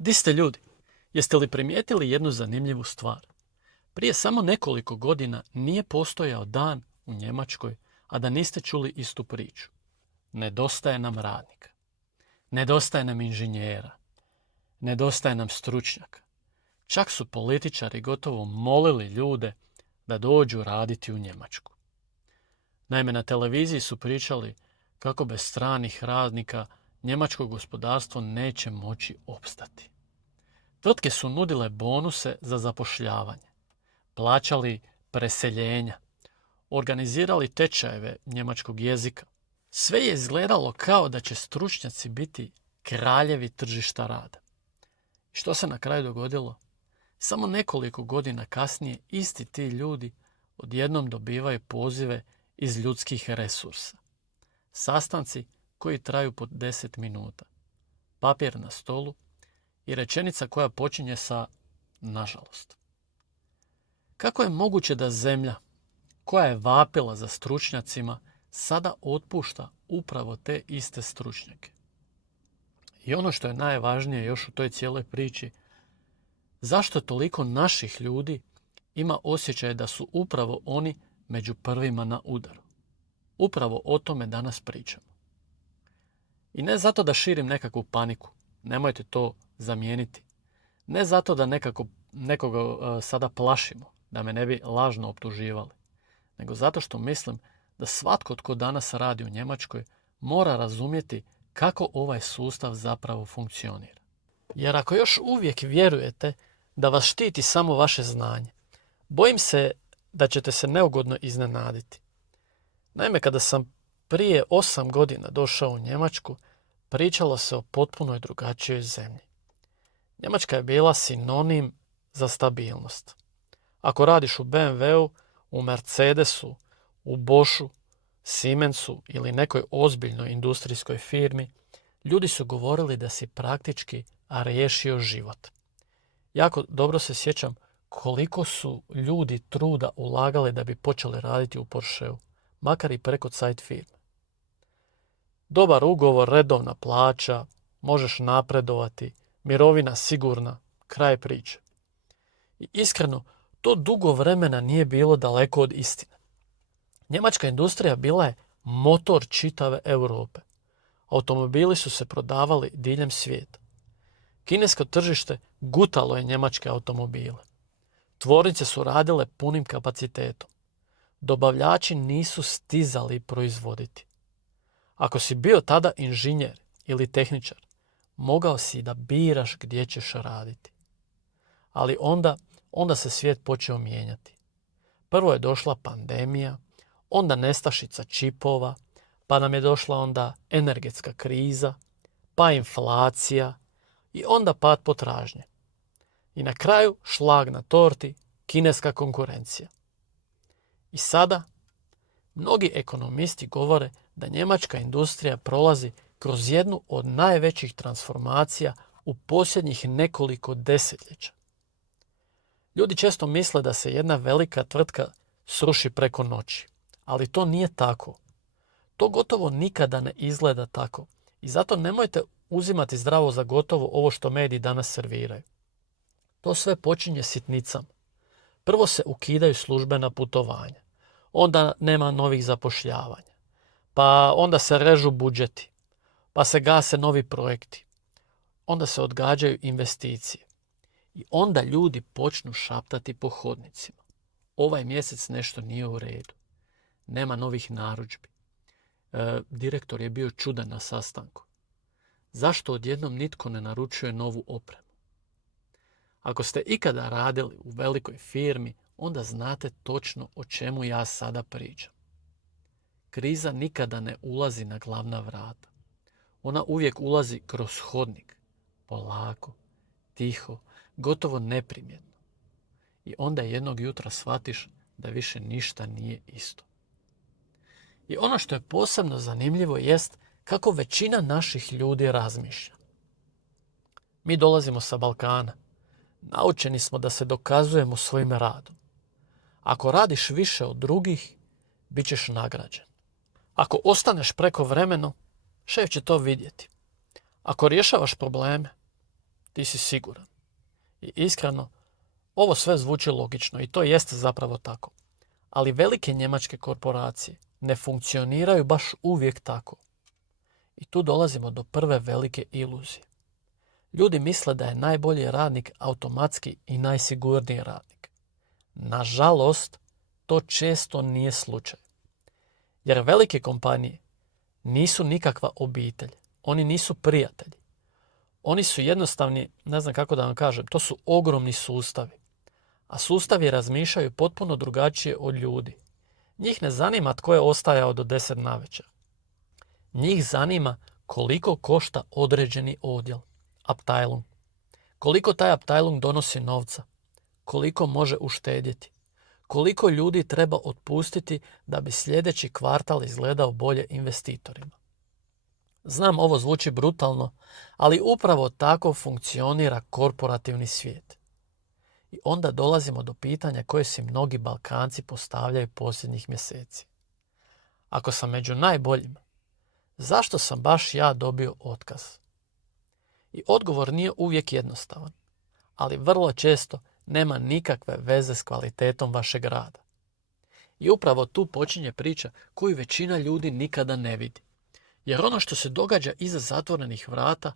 Di ste ljudi? Jeste li primijetili jednu zanimljivu stvar? Prije samo nekoliko godina nije postojao dan u Njemačkoj, a da niste čuli istu priču. Nedostaje nam radnika. Nedostaje nam inženjera. Nedostaje nam stručnjaka. Čak su političari gotovo molili ljude da dođu raditi u Njemačku. Naime, na televiziji su pričali kako bez stranih radnika njemačko gospodarstvo neće moći opstati. Tvrtke su nudile bonuse za zapošljavanje, plaćali preseljenja, organizirali tečajeve njemačkog jezika. Sve je izgledalo kao da će stručnjaci biti kraljevi tržišta rada. I što se na kraju dogodilo? Samo nekoliko godina kasnije isti ti ljudi odjednom dobivaju pozive iz ljudskih resursa. Sastanci koji traju po 10 minuta. Papir na stolu i rečenica koja počinje sa nažalost. Kako je moguće da zemlja koja je vapila za stručnjacima sada otpušta upravo te iste stručnjake? I ono što je najvažnije još u toj cijeloj priči, zašto toliko naših ljudi ima osjećaj da su upravo oni među prvima na udaru? Upravo o tome danas pričamo. I ne zato da širim nekakvu paniku, nemojte to zamijeniti. Ne zato da nekoga sada plašimo, da me ne bi lažno optuživali, nego zato što mislim da svatko tko danas radi u Njemačkoj mora razumjeti kako ovaj sustav zapravo funkcionira. Jer ako još uvijek vjerujete da vas štiti samo vaše znanje, bojim se da ćete se neugodno iznenaditi. Naime, kada sam prije 8 godina došao u Njemačku, pričalo se o potpuno drugačijoj zemlji. Njemačka je bila sinonim za stabilnost. Ako radiš u BMW-u, u Mercedesu, u Boschu, Siemensu ili nekoj ozbiljnoj industrijskoj firmi, ljudi su govorili da si praktički riješio život. Jako dobro se sjećam koliko su ljudi truda ulagali da bi počeli raditi u Porscheu, makar i preko Zeit firme. Dobar ugovor, redovna plaća, možeš napredovati, mirovina sigurna, kraj priče. I iskreno, to dugo vremena nije bilo daleko od istine. Njemačka industrija bila je motor čitave Europe. Automobili su se prodavali diljem svijeta. Kinesko tržište gutalo je njemačke automobile. Tvornice su radile punim kapacitetom. Dobavljači nisu stizali proizvoditi. Ako si bio tada inženjer ili tehničar, mogao si da biraš gdje ćeš raditi. Ali onda se svijet počeo mijenjati. Prvo je došla pandemija, onda nestašica čipova, pa nam je došla onda energetska kriza, pa inflacija i onda pad potražnje. I na kraju šlag na torti, kineska konkurencija. I sada mnogi ekonomisti govore da njemačka industrija prolazi kroz jednu od najvećih transformacija u posljednjih nekoliko desetljeća. Ljudi često misle da se jedna velika tvrtka sruši preko noći, ali to nije tako. To gotovo nikada ne izgleda tako i zato nemojte uzimati zdravo za gotovo ovo što mediji danas serviraju. To sve počinje sitnicama. Prvo se ukidaju službena putovanja, onda nema novih zapošljavanja, pa onda se režu budžeti, pa se gase novi projekti, onda se odgađaju investicije i onda ljudi počnu šaptati po hodnicima. Ovaj mjesec nešto nije u redu, nema novih narudžbi. Direktor je bio čudan na sastanku. Zašto odjednom nitko ne naručuje novu opremu? Ako ste ikada radili u velikoj firmi, onda znate točno o čemu ja sada pričam. Kriza nikada ne ulazi na glavna vrata. Ona uvijek ulazi kroz hodnik, polako, tiho, gotovo neprimjetno. I onda jednog jutra shvatiš da više ništa nije isto. I ono što je posebno zanimljivo jest kako većina naših ljudi razmišlja. Mi dolazimo sa Balkana. Naučeni smo da se dokazujemo svojim radom. Ako radiš više od drugih, bit ćeš nagrađen. Ako ostaneš prekovremeno, šef će to vidjeti. Ako rješavaš probleme, ti si siguran. I iskreno, ovo sve zvuči logično i to jeste zapravo tako. Ali velike njemačke korporacije ne funkcioniraju baš uvijek tako. I tu dolazimo do prve velike iluzije. Ljudi misle da je najbolji radnik automatski i najsigurniji radnik. Nažalost, to često nije slučaj. Jer velike kompanije nisu nikakva obitelj. Oni nisu prijatelji. Oni su jednostavni, ne znam kako da vam kažem, to su ogromni sustavi. A sustavi razmišljaju potpuno drugačije od ljudi. Njih ne zanima tko je ostajao do 10 navečer. Njih zanima koliko košta određeni odjel, Abteilung. Koliko taj Abteilung donosi novca, koliko može uštedjeti, koliko ljudi treba otpustiti da bi sljedeći kvartal izgledao bolje investitorima. Znam, ovo zvuči brutalno, ali upravo tako funkcionira korporativni svijet. I onda dolazimo do pitanja koje si mnogi Balkanci postavljaju posljednjih mjeseci. Ako sam među najboljima, zašto sam baš ja dobio otkaz? I odgovor nije uvijek jednostavan, ali vrlo često nema nikakve veze s kvalitetom vašeg rada. I upravo tu počinje priča koju većina ljudi nikada ne vidi. Jer ono što se događa iza zatvorenih vrata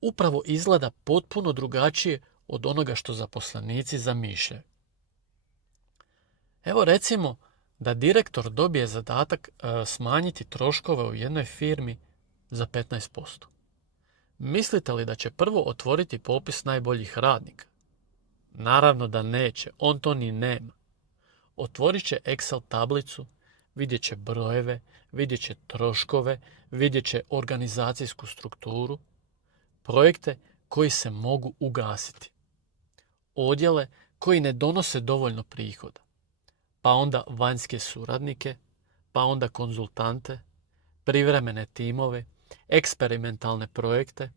upravo izgleda potpuno drugačije od onoga što zaposlenici zamišljaju. Evo recimo da direktor dobije zadatak smanjiti troškove u jednoj firmi za 15%. Mislite li da će prvo otvoriti popis najboljih radnika? Naravno da neće, on to ni nema. Otvorit će Excel tablicu, vidjet će brojeve, vidjet će troškove, vidjet će organizacijsku strukturu, projekte koji se mogu ugasiti, odjele koji ne donose dovoljno prihoda, pa onda vanjske suradnike, pa onda konzultante, privremene timove, eksperimentalne projekte,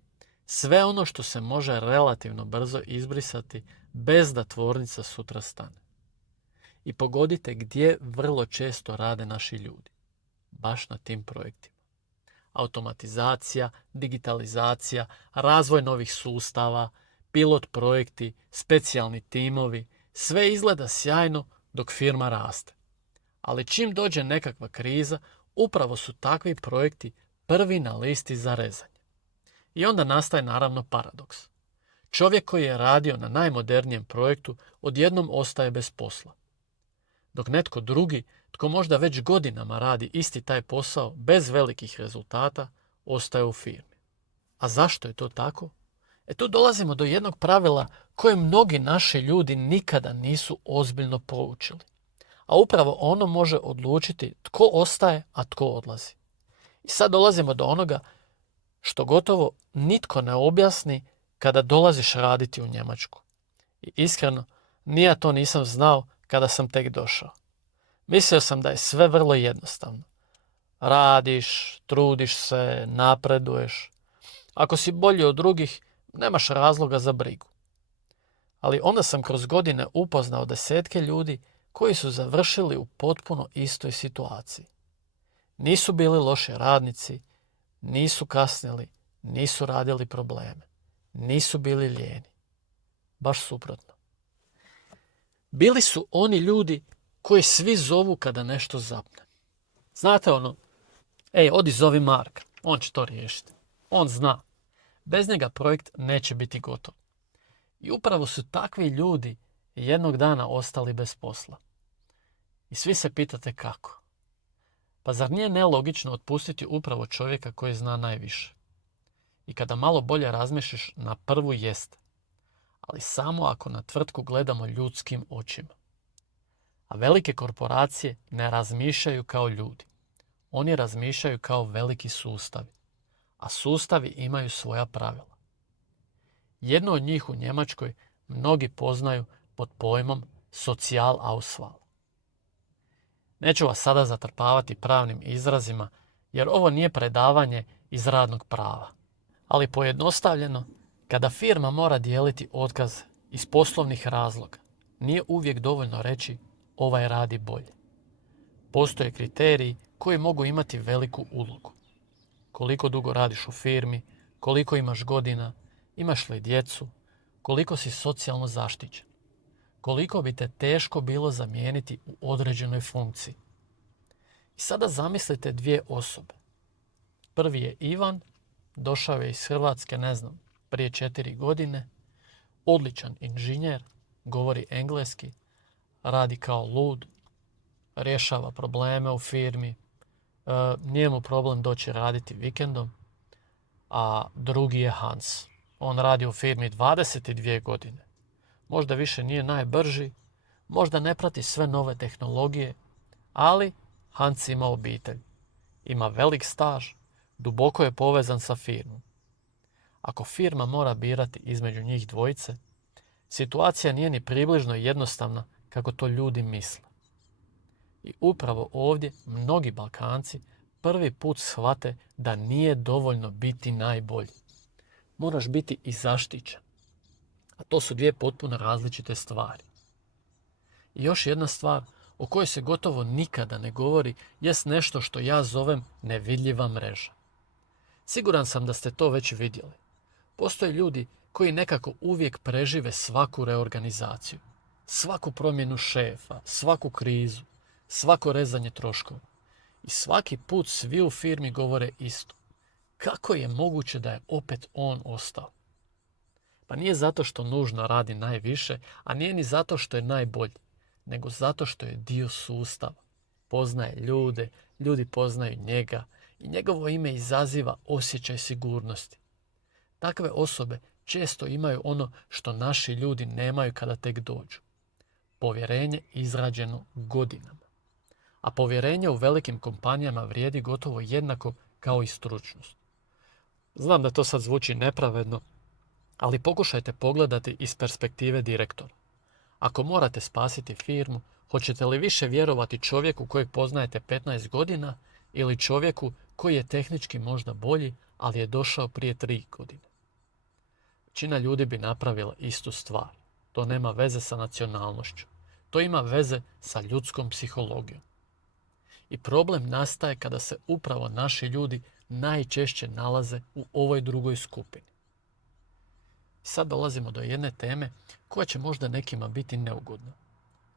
sve ono što se može relativno brzo izbrisati bez da tvornica sutra stane. I pogodite gdje vrlo često rade naši ljudi. Baš na tim projektima. Automatizacija, digitalizacija, razvoj novih sustava, pilot projekti, specijalni timovi, sve izgleda sjajno dok firma raste. Ali čim dođe nekakva kriza, upravo su takvi projekti prvi na listi za rezanje. I onda nastaje naravno paradoks. Čovjek koji je radio na najmodernijem projektu odjednom ostaje bez posla. Dok netko drugi, tko možda već godinama radi isti taj posao bez velikih rezultata, ostaje u firmi. A zašto je to tako? Tu dolazimo do jednog pravila koje mnogi naši ljudi nikada nisu ozbiljno proučili. A upravo ono može odlučiti tko ostaje, a tko odlazi. I sad dolazimo do onoga što gotovo nitko ne objasni kada dolaziš raditi u Njemačku. I iskreno, ni ja to nisam znao kada sam tek došao. Mislio sam da je sve vrlo jednostavno. Radiš, trudiš se, napreduješ. Ako si bolji od drugih, nemaš razloga za brigu. Ali onda sam kroz godine upoznao desetke ljudi koji su završili u potpuno istoj situaciji. Nisu bili loši radnici, nisu kasnili, nisu radili probleme, nisu bili lijeni. Baš suprotno. Bili su oni ljudi koji svi zovu kada nešto zapne. Znate ono, odi zovi Marka, on će to riješiti. On zna. Bez njega projekt neće biti gotov. I upravo su takvi ljudi jednog dana ostali bez posla. I svi se pitate kako. Pa zar nije nelogično otpustiti upravo čovjeka koji zna najviše? I kada malo bolje razmišljaš, na prvu jeste. Ali samo ako na tvrtku gledamo ljudskim očima. A velike korporacije ne razmišljaju kao ljudi. Oni razmišljaju kao veliki sustavi. A sustavi imaju svoja pravila. Jedno od njih u Njemačkoj mnogi poznaju pod pojmom Sozialauswahl. Neću vas sada zatrpavati pravnim izrazima, jer ovo nije predavanje iz radnog prava. Ali pojednostavljeno, kada firma mora dijeliti otkaz iz poslovnih razloga, nije uvijek dovoljno reći ovaj radi bolje. Postoje kriteriji koji mogu imati veliku ulogu. Koliko dugo radiš u firmi, koliko imaš godina, Imaš li djecu? Koliko si socijalno zaštićen? Koliko bi te teško bilo zamijeniti u određenoj funkciji? I sada zamislite dvije osobe. Prvi je Ivan, došao je iz Hrvatske, prije 4 godine, odličan inženjer, govori engleski, radi kao lud, rješava probleme u firmi, nije mu problem doći raditi vikendom, a drugi je Hans. On radi u firmi 22 godine. Možda više nije najbrži, možda ne prati sve nove tehnologije, ali Hans ima obitelj, ima velik staž, duboko je povezan sa firmom. Ako firma mora birati između njih dvojice, situacija nije ni približno jednostavna kako to ljudi misle. I upravo ovdje mnogi Balkanci prvi put shvate da nije dovoljno biti najbolji. Moraš biti i zaštićen. A to su dvije potpuno različite stvari. I još jedna stvar o kojoj se gotovo nikada ne govori jest nešto što ja zovem nevidljiva mreža. Siguran sam da ste to već vidjeli. Postoje ljudi koji nekako uvijek prežive svaku reorganizaciju, svaku promjenu šefa, svaku krizu, svako rezanje troškova. I svaki put svi u firmi govore isto. Kako je moguće da je opet on ostao? Pa nije zato što nužno radi najviše, a nije ni zato što je najbolji, nego zato što je dio sustava. Poznaje ljude, ljudi poznaju njega i njegovo ime izaziva osjećaj sigurnosti. Takve osobe često imaju ono što naši ljudi nemaju kada tek dođu. Povjerenje izrađeno godinama. A povjerenje u velikim kompanijama vrijedi gotovo jednako kao i stručnost. Znam da to sad zvuči nepravedno, ali pokušajte pogledati iz perspektive direktora. Ako morate spasiti firmu, hoćete li više vjerovati čovjeku kojeg poznajete 15 godina ili čovjeku koji je tehnički možda bolji, ali je došao prije 3 godine? Većina ljudi bi napravila istu stvar. To nema veze sa nacionalnošću. To ima veze sa ljudskom psihologijom. I problem nastaje kada se upravo naši ljudi najčešće nalaze u ovoj drugoj skupini. Sad dolazimo do jedne teme koja će možda nekima biti neugodna.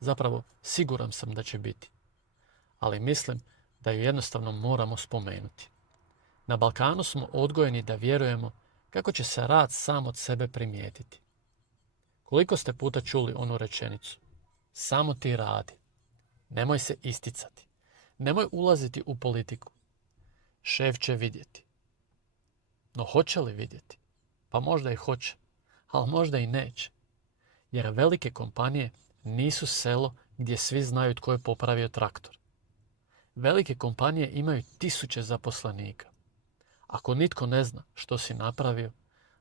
Zapravo, siguran sam da će biti. Ali mislim da ju jednostavno moramo spomenuti. Na Balkanu smo odgojeni da vjerujemo kako će se rad sam od sebe primijetiti. Koliko ste puta čuli onu rečenicu? Samo ti radi. Nemoj se isticati. Nemoj ulaziti u politiku. Šef će vidjeti. No hoće li vidjeti? Pa možda i hoće, ali možda i neće. Jer velike kompanije nisu selo gdje svi znaju tko je popravio traktor. Velike kompanije imaju 1000 zaposlenika. Ako nitko ne zna što si napravio,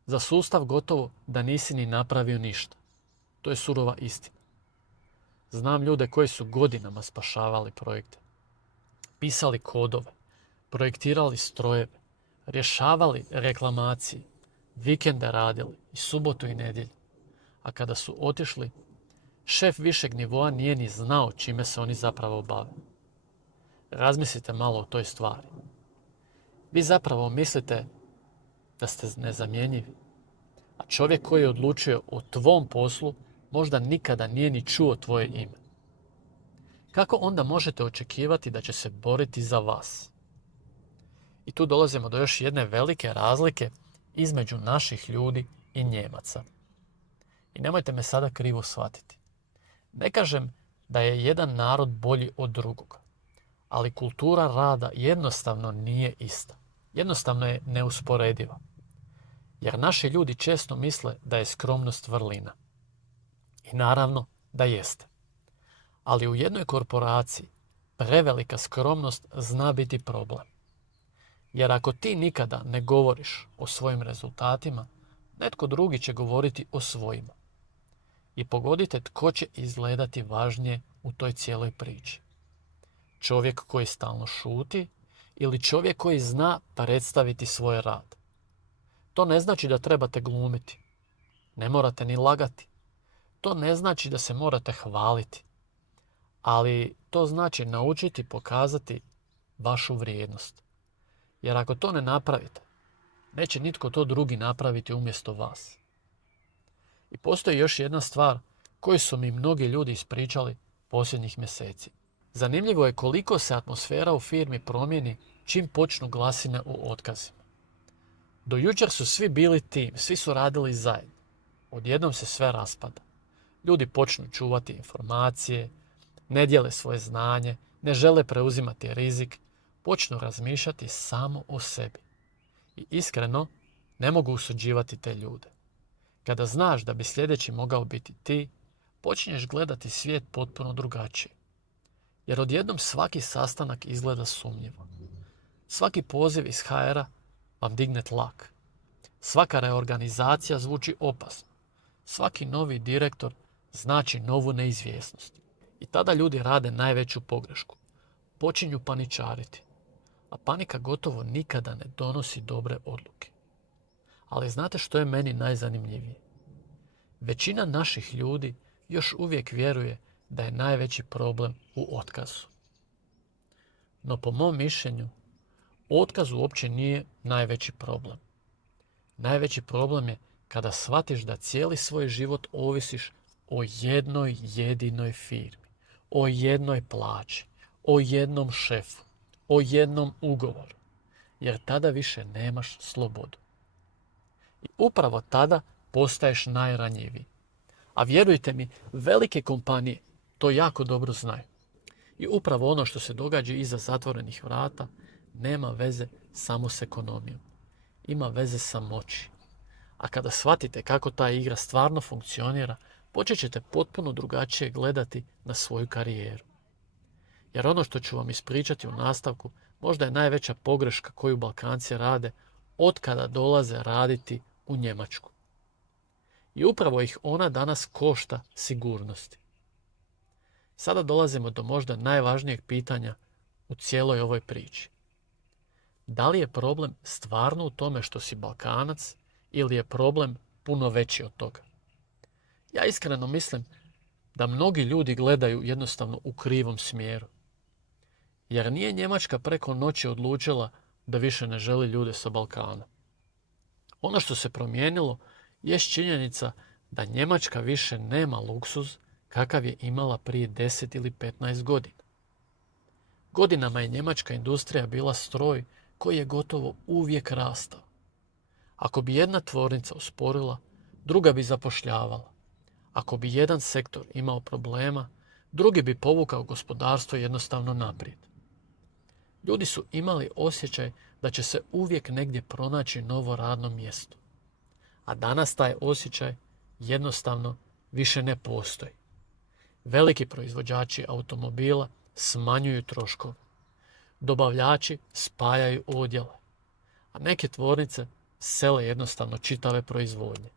za sustav gotovo da nisi ni napravio ništa. To je surova istina. Znam ljude koji su godinama spašavali projekte. Pisali kodove, projektirali strojeve, rješavali reklamacije, vikende radili i subotu i nedjelju. A kada su otišli, šef višeg nivoa nije ni znao čime se oni zapravo bave. Razmislite malo o toj stvari. Vi zapravo mislite da ste nezamjenjivi, a čovjek koji je odlučio o tvom poslu možda nikada nije ni čuo tvoje ime. Kako onda možete očekivati da će se boriti za vas? I tu dolazimo do još jedne velike razlike između naših ljudi i Njemaca. I nemojte me sada krivo shvatiti. Ne kažem da je jedan narod bolji od drugog, ali kultura rada jednostavno nije ista. Jednostavno je neusporediva. Jer naši ljudi često misle da je skromnost vrlina. I naravno da jeste. Ali u jednoj korporaciji prevelika skromnost zna biti problem. Jer ako ti nikada ne govoriš o svojim rezultatima, netko drugi će govoriti o svojima. I pogodite tko će izgledati važnije u toj cijeloj priči. Čovjek koji stalno šuti ili čovjek koji zna predstaviti svoj rad. To ne znači da trebate glumiti. Ne morate ni lagati. To ne znači da se morate hvaliti. Ali to znači naučiti pokazati vašu vrijednost. Jer ako to ne napravite, Neće nitko to drugi napraviti umjesto vas. I postoji još jedna stvar koju su mi mnogi ljudi ispričali posljednjih mjeseci. Zanimljivo je koliko se atmosfera u firmi promijeni čim počnu glasine u otkazima. Do jučer su svi bili tim, svi su radili zajedno. Odjednom se sve raspada. Ljudi počnu čuvati informacije, ne dijele svoje znanje, ne žele preuzimati rizik, počnu razmišljati samo o sebi. I iskreno, ne mogu osuđivati te ljude. Kada znaš da bi sljedeći mogao biti ti, počinješ gledati svijet potpuno drugačije. Jer odjednom svaki sastanak izgleda sumnjivo. Svaki poziv iz HR-a vam digne tlak. Svaka reorganizacija zvuči opasno. Svaki novi direktor znači novu neizvjesnost. I tada ljudi rade najveću pogrešku. Počinju paničariti. A panika gotovo nikada ne donosi dobre odluke. Ali znate što je meni najzanimljivije? Većina naših ljudi još uvijek vjeruje da je najveći problem u otkazu. No po mom mišljenju, otkaz uopće nije najveći problem. Najveći problem je kada shvatiš da cijeli svoj život ovisiš o jednoj jedinoj firmi, o jednoj plaći, o jednom šefu, o jednom ugovoru, jer tada više nemaš slobodu. I upravo tada postaješ najranjiviji. A vjerujte mi, velike kompanije to jako dobro znaju. I upravo ono što se događa iza zatvorenih vrata nema veze samo s ekonomijom. Ima veze sa moći. A kada shvatite kako ta igra stvarno funkcionira, počet ćete potpuno drugačije gledati na svoju karijeru. Jer ono što ću vam ispričati u nastavku možda je najveća pogreška koju Balkanci rade otkada dolaze raditi u Njemačku. I upravo ih ona danas košta sigurnosti. Sada dolazimo do možda najvažnijeg pitanja u cijeloj ovoj priči. Da li je problem stvarno u tome što si Balkanac ili je problem puno veći od toga? Ja iskreno mislim da mnogi ljudi gledaju jednostavno u krivom smjeru. Jer nije Njemačka preko noći odlučila da više ne želi ljude sa Balkana. Ono što se promijenilo jest činjenica da Njemačka više nema luksuz kakav je imala prije 10 ili 15 godina. Godinama je njemačka industrija bila stroj koji je gotovo uvijek rastao. Ako bi jedna tvornica usporila, druga bi zapošljavala. Ako bi jedan sektor imao problema, drugi bi povukao gospodarstvo jednostavno naprijed. Ljudi su imali osjećaj da će se uvijek negdje pronaći novo radno mjesto. A danas taj osjećaj jednostavno više ne postoji. Veliki proizvođači automobila smanjuju troškove. Dobavljači spajaju odjele. A neke tvornice sele jednostavno čitave proizvodnje.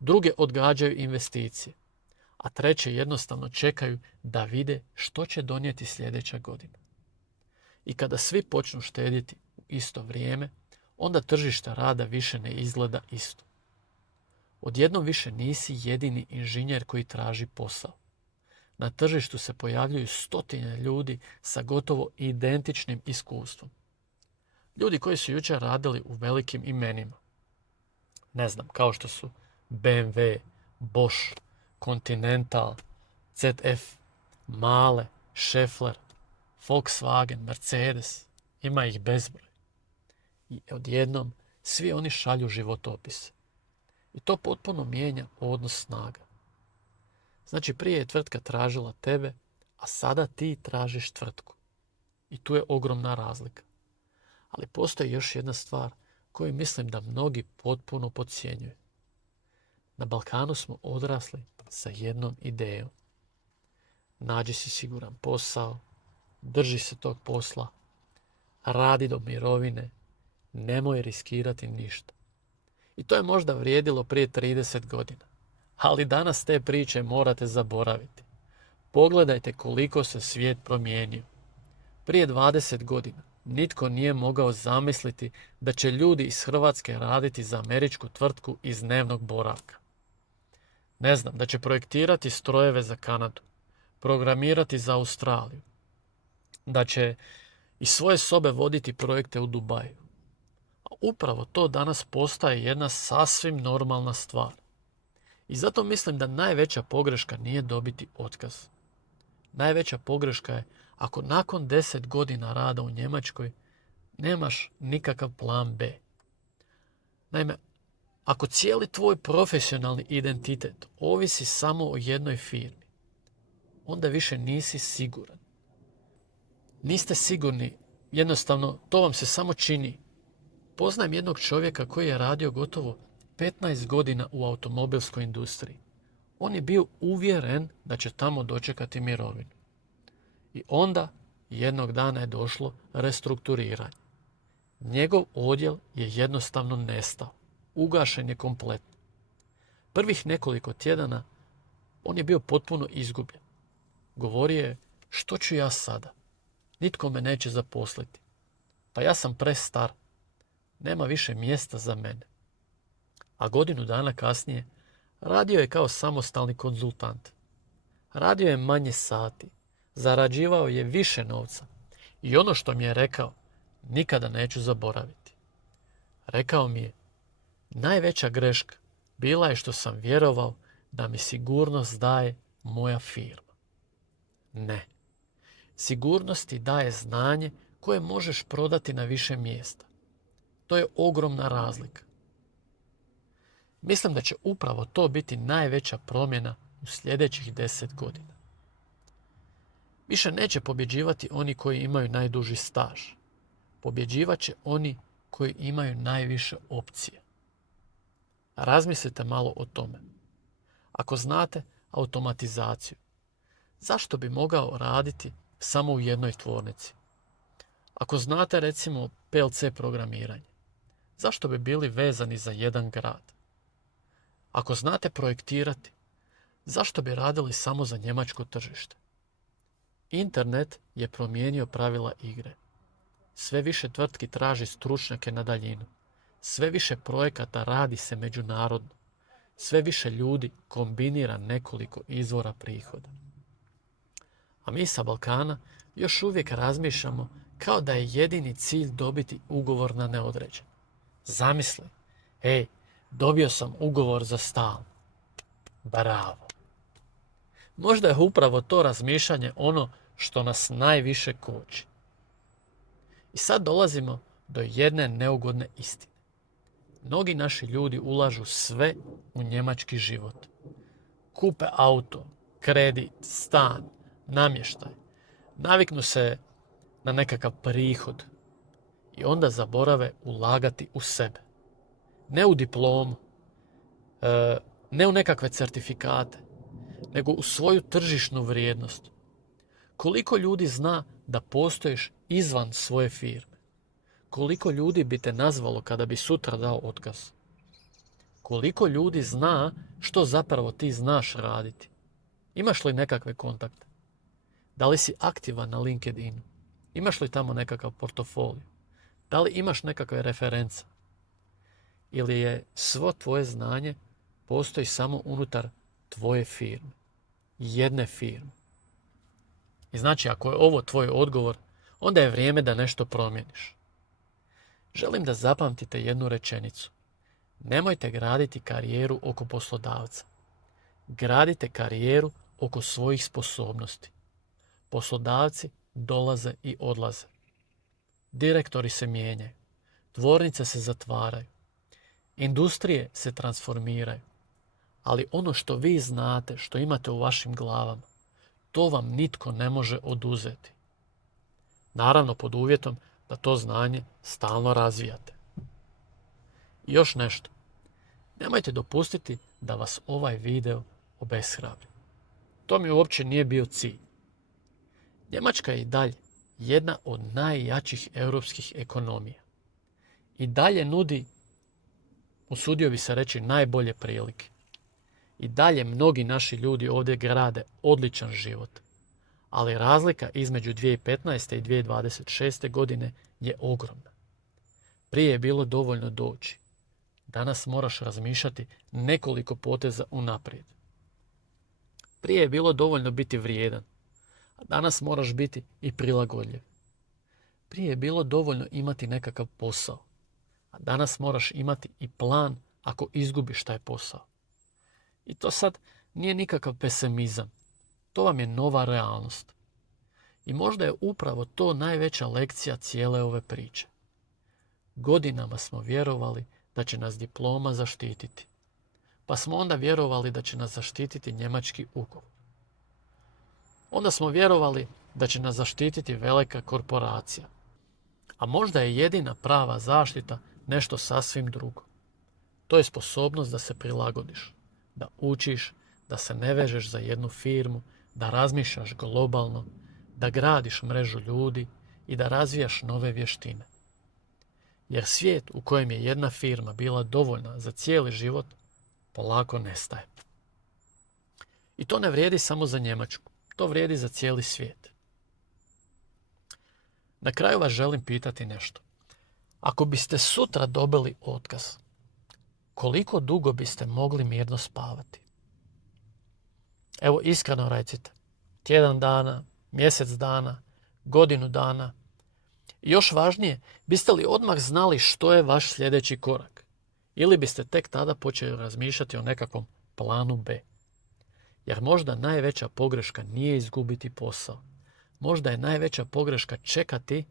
Druge odgađaju investicije. A treće jednostavno čekaju da vide što će donijeti sljedeća godina. I kada svi počnu štedjeti u isto vrijeme, onda tržište rada više ne izgleda isto. Odjednom više nisi jedini inženjer koji traži posao. Na tržištu se pojavljuju stotine ljudi sa gotovo identičnim iskustvom. Ljudi koji su jučer radili u velikim imenima. Ne znam, kao što su BMW, Bosch, Continental, ZF, Mahle, Schaeffler, Volkswagen, Mercedes. Ima ih bezbroj. I odjednom svi oni šalju životopise. I to potpuno mijenja odnos snaga. Znači prije je tvrtka tražila tebe, a sada ti tražiš tvrtku. I tu je ogromna razlika. Ali postoji još jedna stvar koju mislim da mnogi potpuno podcjenjuju. Na Balkanu smo odrasli sa jednom idejom. Nađi si siguran posao, drži se tog posla, radi do mirovine, nemoj riskirati ništa. I to je možda vrijedilo prije 30 godina. Ali danas te priče morate zaboraviti. Pogledajte koliko se svijet promijenio. Prije 20 godina nitko nije mogao zamisliti da će ljudi iz Hrvatske raditi za američku tvrtku iz dnevnog boravka. Ne znam, da će projektirati strojeve za Kanadu, programirati za Australiju, da će iz svoje sobe voditi projekte u Dubaju. A upravo to danas postaje jedna sasvim normalna stvar. I zato mislim da najveća pogreška nije dobiti otkaz. Najveća pogreška je ako nakon 10 godina rada u Njemačkoj nemaš nikakav plan B. Naime, ako cijeli tvoj profesionalni identitet ovisi samo o jednoj firmi, onda više nisi siguran. Niste sigurni, jednostavno to vam se samo čini. Poznajem jednog čovjeka koji je radio gotovo 15 godina u automobilskoj industriji. On je bio uvjeren da će tamo dočekati mirovinu. I onda jednog dana je došlo restrukturiranje. Njegov odjel je jednostavno nestao. Ugašen je kompletno. Prvih nekoliko tjedana on je bio potpuno izgubljen. Govorio je, što ću ja sada? Nitko me neće zaposliti. Pa ja sam prestar. Nema više mjesta za mene. A godinu dana kasnije radio je kao samostalni konzultant. Radio je manje sati. Zarađivao je više novca. I ono što mi je rekao, nikada neću zaboraviti. Rekao mi je, najveća greška bila je što sam vjerovao da mi sigurnost daje moja firma. Ne. Sigurnost ti daje znanje koje možeš prodati na više mjesta. To je ogromna razlika. Mislim da će upravo to biti najveća promjena u sljedećih 10 godina. Više neće pobjeđivati oni koji imaju najduži staž. Pobjeđivat će oni koji imaju najviše opcije. Razmislite malo o tome. Ako znate automatizaciju, zašto bi mogao raditi samo u jednoj tvornici? Ako znate recimo PLC programiranje, zašto bi bili vezani za jedan grad? Ako znate projektirati, zašto bi radili samo za njemačko tržište? Internet je promijenio pravila igre. Sve više tvrtki traži stručnjake na daljinu. Sve više projekata radi se međunarodno. Sve više ljudi kombinira nekoliko izvora prihoda. A mi sa Balkana još uvijek razmišljamo kao da je jedini cilj dobiti ugovor na neodređeno. Zamisli, dobio sam ugovor za stalno. Bravo. Možda je upravo to razmišljanje ono što nas najviše koči. I sad dolazimo do jedne neugodne istine. Mnogi naši ljudi ulažu sve u njemački život. Kupe auto, kredit, stan, namještaj. Naviknu se na nekakav prihod i onda zaborave ulagati u sebe. Ne u diplomu, ne u nekakve certifikate, nego u svoju tržišnu vrijednost. Koliko ljudi zna da postojiš izvan svoje firme? Koliko ljudi bi te nazvalo kada bi sutra dao otkaz? Koliko ljudi zna što zapravo ti znaš raditi? Imaš li nekakve kontakte? Da li si aktivan na LinkedInu? Imaš li tamo nekakav portofolio? Da li imaš nekakve reference? Ili je svo tvoje znanje postoji samo unutar tvoje firme? Jedne firme. I znači, ako je ovo tvoj odgovor, onda je vrijeme da nešto promijeniš. Želim da zapamtite jednu rečenicu. Nemojte graditi karijeru oko poslodavca. Gradite karijeru oko svojih sposobnosti. Poslodavci dolaze i odlaze. Direktori se mijenjaju. Tvornice se zatvaraju. Industrije se transformiraju. Ali ono što vi znate, što imate u vašim glavama, to vam nitko ne može oduzeti. Naravno pod uvjetom da to znanje stalno razvijate. I još nešto. Nemojte dopustiti da vas ovaj video obeshrabri. To mi uopće nije bio cilj. Njemačka je i dalje jedna od najjačih europskih ekonomija. I dalje nudi, usudio bi se reći, najbolje prilike. I dalje mnogi naši ljudi ovdje grade odličan život. Ali razlika između 2015. i 2026. godine je ogromna. Prije je bilo dovoljno doći. Danas moraš razmišljati nekoliko poteza unaprijed. Prije je bilo dovoljno biti vrijedan, a danas moraš biti i prilagodljiv. Prije je bilo dovoljno imati nekakav posao, A danas moraš imati i plan ako izgubiš taj posao. I to sad nije nikakav pesimizam. To vam je nova realnost. I možda je upravo to najveća lekcija cijele ove priče. Godinama smo vjerovali da će nas diploma zaštititi. Pa smo onda vjerovali da će nas zaštititi njemački ugovor. Onda smo vjerovali da će nas zaštititi velika korporacija. A možda je jedina prava zaštita nešto sasvim drugo. To je sposobnost da se prilagodiš, da učiš, da se ne vežeš za jednu firmu, da razmišljaš globalno, da gradiš mrežu ljudi i da razvijaš nove vještine. Jer svijet u kojem je jedna firma bila dovoljna za cijeli život, polako nestaje. I to ne vrijedi samo za Njemačku, to vrijedi za cijeli svijet. Na kraju vas želim pitati nešto. Ako biste sutra dobili otkaz, koliko dugo biste mogli mirno spavati? Evo iskreno recite. Tjedan dana, mjesec dana, godinu dana. I još važnije, biste li odmah znali što je vaš sljedeći korak? Ili biste tek tada počeli razmišljati o nekakvom planu B? Jer možda najveća pogreška nije izgubiti posao. Možda je najveća pogreška čekati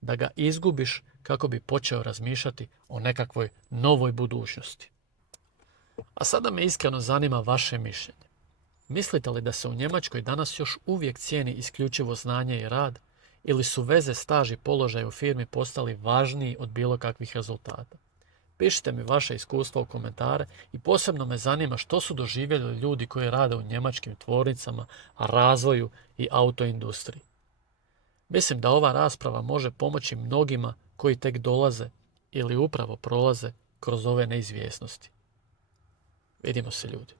da ga izgubiš kako bi počeo razmišljati o nekakvoj novoj budućnosti. A sada me iskreno zanima vaše mišljenje. Mislite li da se u Njemačkoj danas još uvijek cijeni isključivo znanje i rad, ili su veze, staž i položaj u firmi postali važniji od bilo kakvih rezultata? Pišite mi vaše iskustva u komentare i posebno me zanima što su doživjeli ljudi koji rade u njemačkim tvornicama, razvoju i autoindustriji. Mislim da ova rasprava može pomoći mnogima koji tek dolaze ili upravo prolaze kroz ove neizvjesnosti. Vidimo se ljudi.